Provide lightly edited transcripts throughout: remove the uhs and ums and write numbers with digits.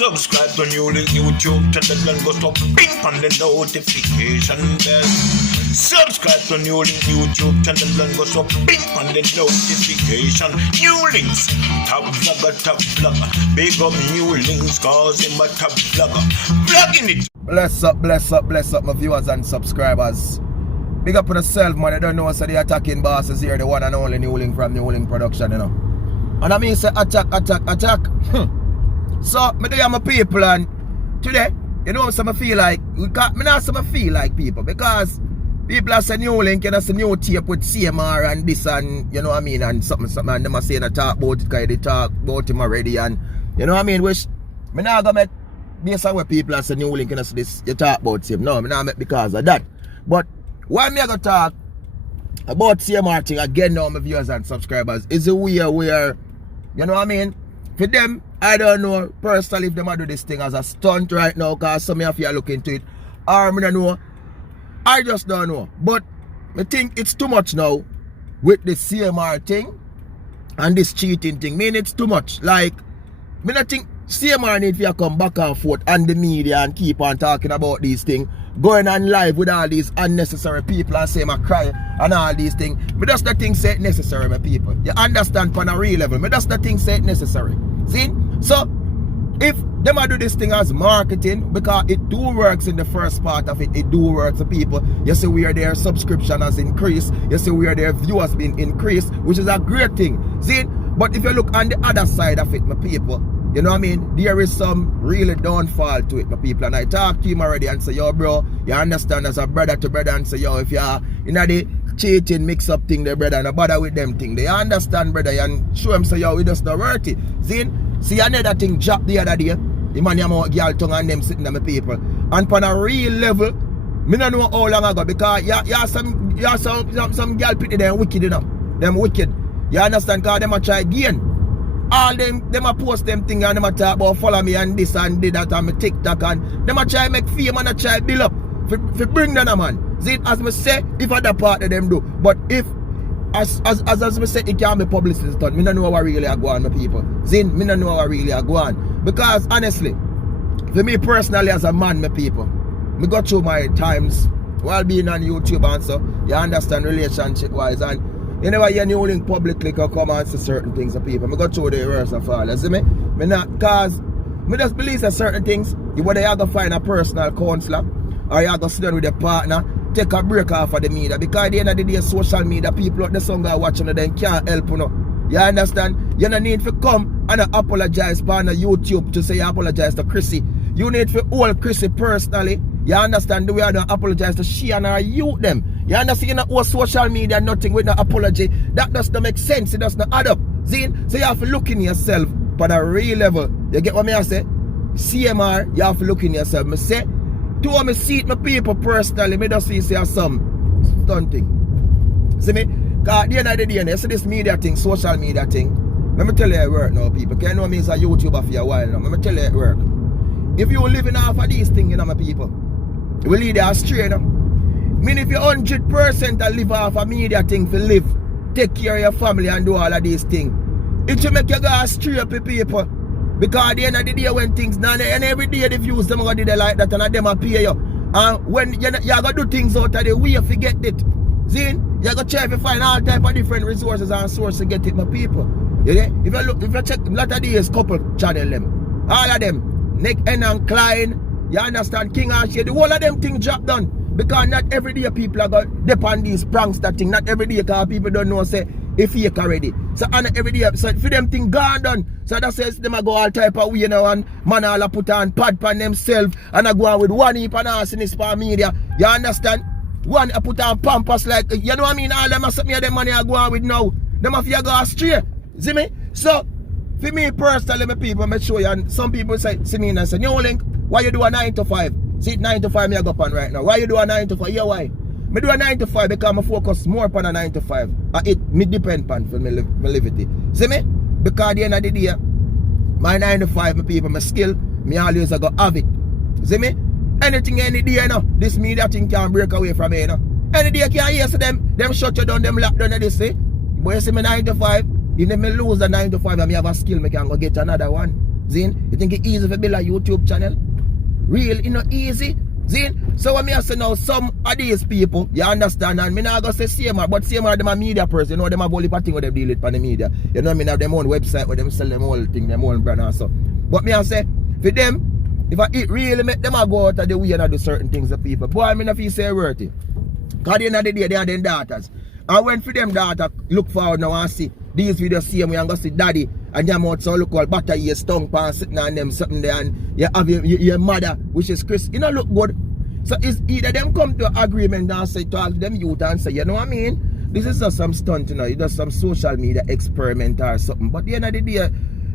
Subscribe to NEWLINK YouTube channel and go to ping on the notification bell. Subscribe to NEWLINK YouTube channel and go to ping on the notification. NEWLINKs, top vlogger. Big up NEWLINKs cause him a top vlogger. Vlogging it. Bless up my viewers and subscribers. Big up on yourself, man. I don't know so the attacking bosses here, the one and only NEWLINK from NEWLINK production, you know. And I mean say attack. So, me do my people, and today, you know, some feel like, me not some feel like people, because people are saying NEWLINK, you know, some new tape with CAM3RA and this and, you know what I mean, and something, and them are saying I talk about it, because they talk about him already, and, you know what I mean, which, me not gonna make, based on what people are saying NEWLINK, you know, so this, you talk about him, no, me not make because of that. But, why me gonna talk about CAM3RA thing again now, my viewers and subscribers, is a way where, you know what I mean, for them, I don't know personally if they might do this thing as a stunt right now, because some of you are looking into it. Or I don't know. I just don't know. But I think it's too much now with the CAM3RA thing and this cheating thing. I mean, it's too much. Like, I don't think CAM3RA need to come back and forth and the media and keep on talking about these things. Going on live with all these unnecessary people and say I cry and all these things. But that's the thing say it necessary, my people. You understand on a real level. But that's the thing say it necessary. See? So, if them do this thing as marketing, because it do works in the first part of it, it do work for people. You see where their subscription has increased, you see where their views been increased, which is a great thing. See? But if you look on the other side of it, my people, you know what I mean, there is some really downfall to it, my people. And I talk to him already and say, yo bro, you understand as a brother to brother, and say, yo, if you're in the cheating mix up thing there, brother, and no bother with them thing, they understand, brother, and show them say, yo, it just not worth it. See another thing dropped the other day, the man yam out girl tongue and them sitting on my people. And on a real level, me don't know how long ago, because some girl pretty them wicked enough. Them wicked. You understand? Because them a try again. All them a post them thing and them a talk about follow me and this and that and my TikTok, and them a try make fame and a try build up for bring them a man. See, as me say, if other part of them do. But if as me say, it can't be publicity stunt. Me don't know what really are going, my people. Zin, me don't know what really are going. Because honestly, for me personally as a man, my people, me go through my times while being on YouTube and so, you understand relationship wise, and you never hear NEWLINK publicly come and say certain things to people. Me go through the worst of all, you see me? Me not, cause me just believe that certain things, whether you have to find a personal counselor, or you have to sit down with your partner, take a break off of the media, because at the end of the day, social media, people out the song are watching it, then can't help you know. You understand? You don't need to come and apologize on YouTube to say you apologize to Chrissy. You need to hold Chrissy personally. You understand the way I don't apologize to she and her youth them. You understand? You know, social media, nothing with no apology. That does not make sense. It does not add up. See? So you have to look in yourself on a real level. You get what me I say? CAM3RA, you have to look in yourself. Me say, to me see it, my people personally, me just see some stunting. See me? Because at the end of the day, you see this media thing, social media thing, let me tell you it work now, people. Because you know me as a YouTuber for a while now. Let me tell you it work. If you living off of these things, you know, my people, it will lead you astray now. I mean, if you 100% live off a media thing for live, take care of your family and do all of these things, it should make you go astray, people. Because at the end of the day, when things done, and every day the views them gonna do they like that, and them a pay you. And when you gonna do things out of the way, you forget it. See, you gonna try to find all type of different resources and sources to get it, my people. You know? If you check a lot of these couple channel them, all of them, Nick N and Klein, you understand, King and Shea, the whole of them things drop done. Because not every day people are going to depend on these pranks that thing. Not every day because people don't know say if fake already. So and every day, so for them thing gone done. So that says them a go all type of way, you know, and man all put on pad pan themselves and I go on with one heap and ass in this media. You understand? One I put on pampas like, you know what I mean? All them are something them money I go on with now. Them have to go astray. See me? So for me personally, my people, make sure you, and some people say, see me and say, NEWLINK, why you do a 9 to 5? See, 9 to 5 me I go on right now. Why you do a 9 to 5? Yeah, why? Me do a 9 to 5 because I focus more upon a 9 to 5. Me depend on for me live it. See me? Because at the end of the day, my 9 to 5, my people, my skill, me always go have it. See me? Anything any day, you know, this media thing can't break away from me, you know. Any day you can't hear them shut you down, them lock down and this, see? But you see me 9 to 5, if me lose the 9 to 5 and me have a skill, me can go get another one. Zin, you think it's easy to build a YouTube channel? Real, you know, easy. Zin, so when I say now, some of these people, you understand, and me not gonna say same, but same are them a media person, you know, them a whole heap of thing with them deal with on the media. You know what I mean? Have them own website where them sell them whole thing, them own brand and so. But me I say, for them, if it really make them a go out of the way and do certain things to people, boy, I mean if you say worth it. Because at the end of the day, they are them daughters. And when for them daughters look forward now and see these videos, see them, we and go see daddy and them out so look all butter your tongue pan sitting on them something there, and you have your mother, which is Chris, you know, look good. So it's either them come to an agreement and say, talk to them youth and say, you know what I mean? This is just some stunt, you know, it's just some social media experiment or something. But at the end of the day,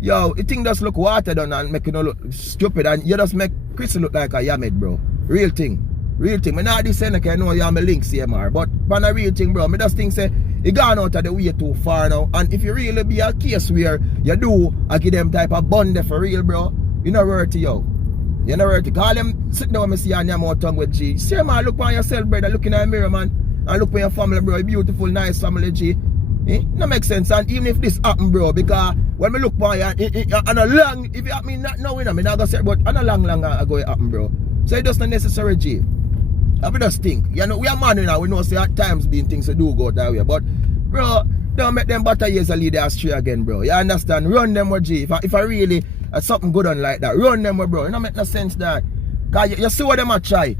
yo, it thing just look watered down and make you look stupid, and you just make Chris look like a yammed, bro. Real thing. Real thing. Me not this saying I know you have my links CMR, but on a real thing, bro, me just think say it gone out of the way too far now. And if you really be a case where you do I give them type of bond for real, bro, you know worth it, yo. You know worth it. Call them sitting down and see your Nyam out tongue with G. Say man, look on yourself, brother, look in the mirror, man. And look for your family, bro. Beautiful, nice family, G. No make sense. And even if this happen, bro, because when me look for you, and a long, if it happen not now, you know, me not gonna say, but on a long ago it happen, bro. So it just not necessary, G. I just think, you know, we are man now, we know say at times being things to do go that way, but bro, don't make them butter years a lead astray again, bro. You understand? Run them with G. If I really something good on like that, run them with, bro. It don't make no sense that. Cause you see what them a try.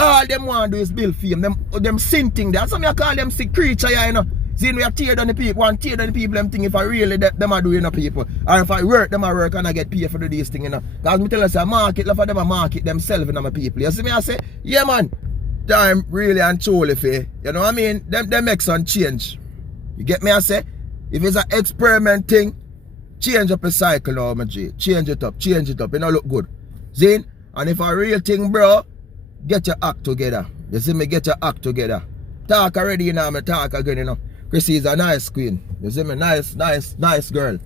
All them want to do is build fame. Them sin thing there. Some you call them sick creature, you know. See, we are tear down the people, and tear down the people, them think if I really them are doing the people. Or if I work, them I work and I get paid for these things, you know. Cause me tell us, I market, for them I market themselves, you know, my people. You see me, I say, yeah man, time really and truly fair. You know what I mean? Them make some change. You get me, I say? If it's an experiment thing, change up a cycle now, my G. Change it up, you know, look good. See? And if a real thing, bro, get your act together. You see me, get your act together. Talk already, you know, me talk again, you know. Chrissy is a nice queen. You see me? Nice girl.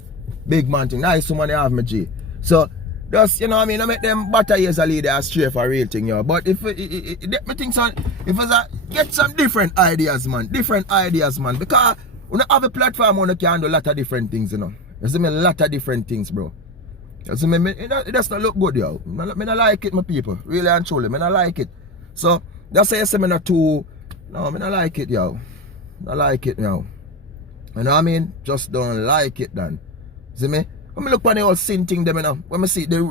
Big man thing. Nice woman you have, my G. So, just, you know what I mean? I make them butter years a leader astray for a real thing, yo. But if me think son, if it's a, get some different ideas, man. Because when you have a platform, you can do a lot of different things, you know. You see me? A lot of different things, bro. You see me? It does not look good, yo. I don't like it, my people. Really and truly. I don't like it. So, that's why you see me not too. No, I don't like it, yo. I like it now. You know what I mean? Just don't like it then. See me? When I look on the whole sin thing them, you know, when I see the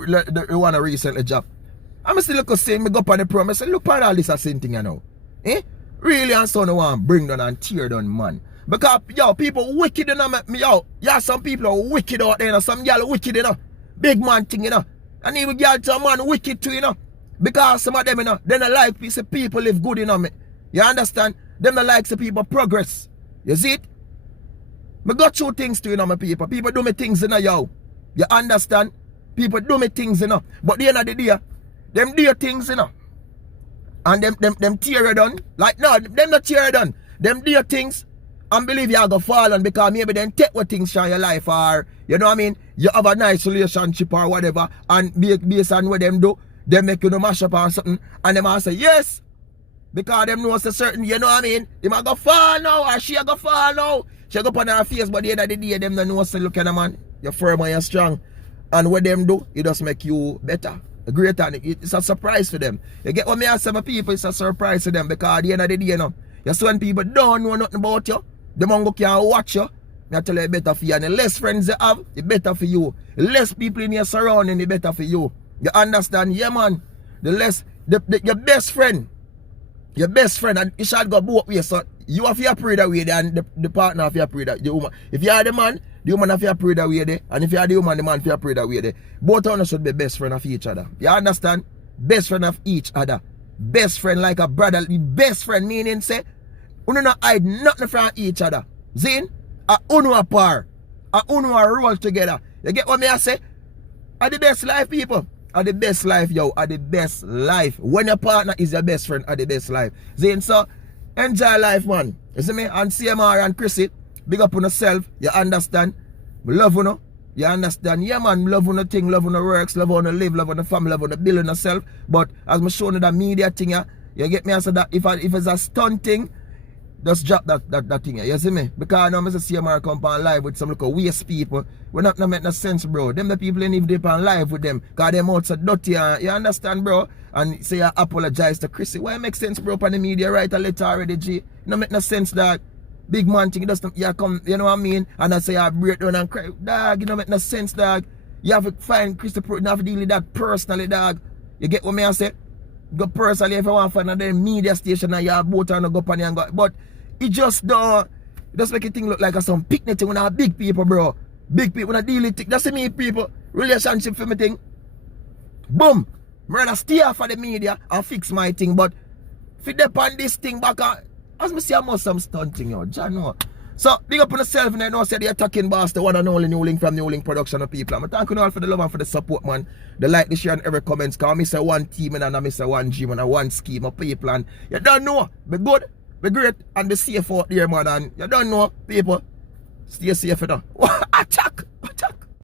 one I recently job, I'm still look at sin, I go up on the pro, I say, look at all this a sin thing, you know. Eh? Really and so no one bring down and tear down, man. Because, yo, people wicked, you know, yo, yeah, some people are wicked out there, you know, some girl wicked, you know. Big man thing, you know. And even girl to a man wicked too, you know. Because some of them, you know, they don't like people live good, you know, me. You understand? Them don't like people progress. You see it? I got two things to, you know, my people. People do me things, you know, yo. You understand? People do me things, you know. But at the end of the day, them do things, you know. And them tear it done. Like, no, them not tear it done. Them do things and believe you're going to fall on because maybe then take what things from your life or, you know what I mean? You have a nice relationship or whatever and based on what them do, they make you mash up or something and them all say, yes. Because them know a certain, you know what I mean? They might go fall now or she go fall now. She go up on her face, but at the end of the day, them don't know say, look at them, man. You're firm and you're strong. And what them do, it just make you better. Greater. And it's a surprise for them. You get what me ask some people, it's a surprise for them. Because at the end of the day, you know, you see when people don't know nothing about you, them go can watch you. I tell you, it's better for you. And the less friends you have, it's better for you. The less people in your surrounding, it's better for you. You understand? Yeah, man. The less, your best friend, and it shall go both ways. So you have to pray that way, and the partner have to pray that the woman. If you are the man, the woman have to pray that way there. And if you are the woman, the man have to pray that way there. Both of us should be best friend of each other. You understand? Best friend of each other. Best friend like a brother. Best friend meaning say, you don't hide nothing from each other. Zin, uno a par. Uno a roll together. You get what me I say? Are the best life, people. Are the best life, yo. Are the best life. When your partner is your best friend, are the best life. Zin, so enjoy life, man. You see me? And CMR and Chrissy, big up on yourself. You understand? Love you know. You understand? Yeah, man. Love on the thing, love on the works, love on the live, love on the family, love on the building yourself. But as me showing you the media thing, you get me? I said that if it's a stunt thing, just drop that thing here. You see me? Because now I see CAM3RA come on live with some little waste people. We not make no sense, bro. Them the people in live on live with them. Because them out so dirty, you understand, bro? And say I apologize to Chrissy. Why it make sense, bro, on the media? Write a letter already, G. It don't make no sense, dog. Big man thing, you come, you know what I mean? And I say I break down and cry. Dog, it don't make no sense, dog. You have to find Chrissy, you have to deal with that personally, dog. You get what me I say? Go personally if you want to find another media station and you have both and go on and go. But it just don't, it just make it thing look like some picnic thing when I have big people, bro. Big people, when I deal with it. That's me people. Relationship for me thing. Boom. I'm rather stay off of the media and fix my thing. But if you depend on this thing back, as me see I must some stunt thing, yo. John, no. So, big up on yourself and I know say the attacking boss, the one and only NEWLINK from NEWLINK production of people. I'm thanking you all for the love and for the support, man. The like, the share and every comments. Cause I say one team and I miss one gym and one scheme of people. And you don't know. Be good, be great, and be safe out there, man. And you don't know, people. Stay safe, you know. Attack! Attack!